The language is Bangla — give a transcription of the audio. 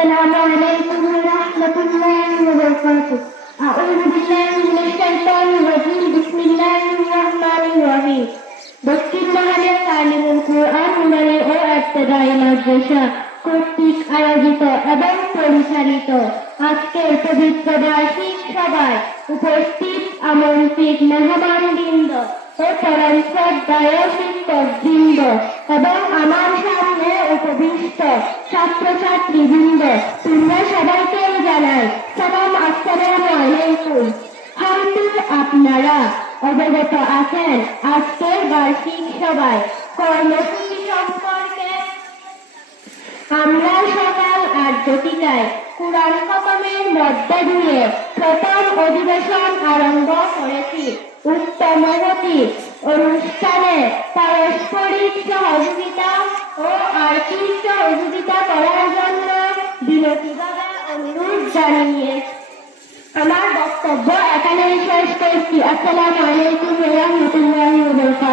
السلام عليكم ورحمة الله وبركاته. أعوذ بالله من الشيطان الرجيم. بسم الله الرحمن الرحيم. দক্ষিণ মহানের তালিমুল কুরআন নুরানি ও ইবতেদায়ী মাদ্রাসা কর্তৃক আয়োজিত এবং পরিচালিত আজকের পবিত্র বার্ষিক সভায় উপস্থিত আমন্ত্রিত মেহমানবৃন্দ ও পরম শ্রদ্ধায় শিক্ষকবৃন্দ এবং আমার সামনে উপবিষ্ট ছাত্রছাত্রীবৃন্দ, তোমরা সবাইকে জানাই সালাম, আসসালামু আলাইকুম। হয়তো আপনারা অবগত আছেন আজকের বার্ষিক সভায় কর্মসূচি সম্পর্কে। আমরা সকাল 8টায় কুরআন খতমের মধ্য দিয়ে প্রথম অধিবেশন আরম্ভ করেছি। উক্ত মহতী অনুষ্ঠানে পারস্পরিক সহযোগিতা ও আর্থিক সহযোগিতা করার জন্য বিনতীভাবে অনুরোধ জানিয়ে আমার বক্তব্য এখানেই শেষ করছি। আসসালামু আলাইকুম ওয়া রাহমাতুল্লাহি ওয়া বারাকাতুহু।